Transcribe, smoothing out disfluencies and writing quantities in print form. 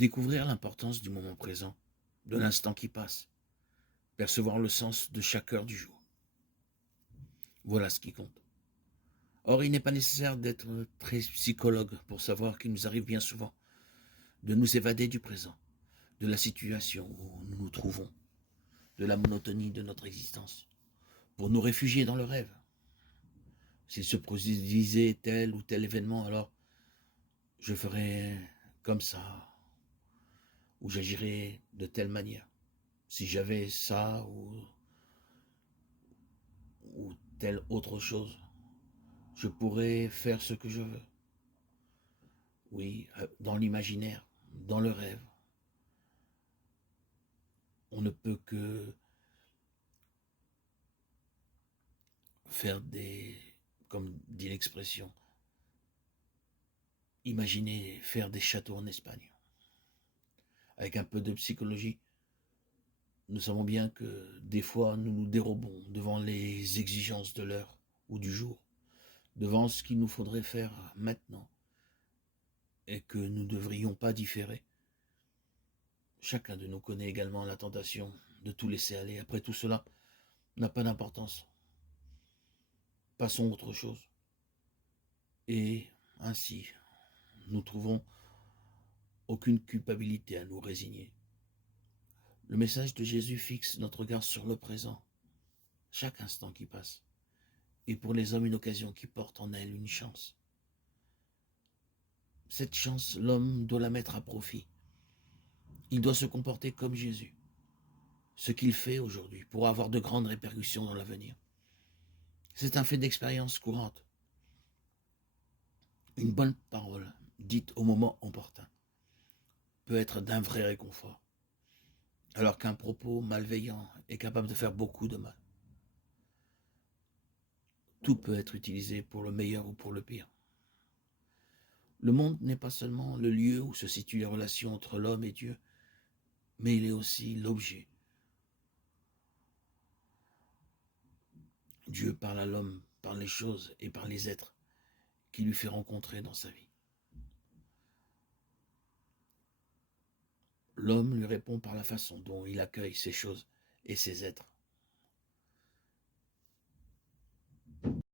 Découvrir l'importance du moment présent, de l'instant qui passe, percevoir le sens de chaque heure du jour. Voilà ce qui compte. Or, il n'est pas nécessaire d'être très psychologue pour savoir qu'il nous arrive bien souvent de nous évader du présent, de la situation où nous nous trouvons, de la monotonie de notre existence, pour nous réfugier dans le rêve. S'il se produisait tel ou tel événement, alors je ferais comme ça, ou j'agirais de telle manière. Si j'avais ça ou telle autre chose, je pourrais faire ce que je veux. Oui, dans l'imaginaire, dans le rêve. On ne peut que faire comme dit l'expression, imaginer faire des châteaux en Espagne. Avec un peu de psychologie, nous savons bien que des fois nous nous dérobons devant les exigences de l'heure ou du jour, devant ce qu'il nous faudrait faire maintenant et que nous ne devrions pas différer. Chacun de nous connaît également la tentation de tout laisser aller. Après tout cela n'a pas d'importance. Passons à autre chose. Et ainsi, nous trouvons aucune culpabilité à nous résigner. Le message de Jésus fixe notre regard sur le présent, chaque instant qui passe, et pour les hommes une occasion qui porte en elle une chance. Cette chance, l'homme doit la mettre à profit. Il doit se comporter comme Jésus. Ce qu'il fait aujourd'hui pourra avoir de grandes répercussions dans l'avenir. C'est un fait d'expérience courante. Une bonne parole, dite au moment opportun, peut être d'un vrai réconfort, alors qu'un propos malveillant est capable de faire beaucoup de mal. Tout peut être utilisé pour le meilleur ou pour le pire. Le monde n'est pas seulement le lieu où se situent les relations entre l'homme et Dieu, mais il est aussi l'objet. Dieu parle à l'homme par les choses et par les êtres qu'il lui fait rencontrer dans sa vie. L'homme lui répond par la façon dont il accueille ces choses et ces êtres.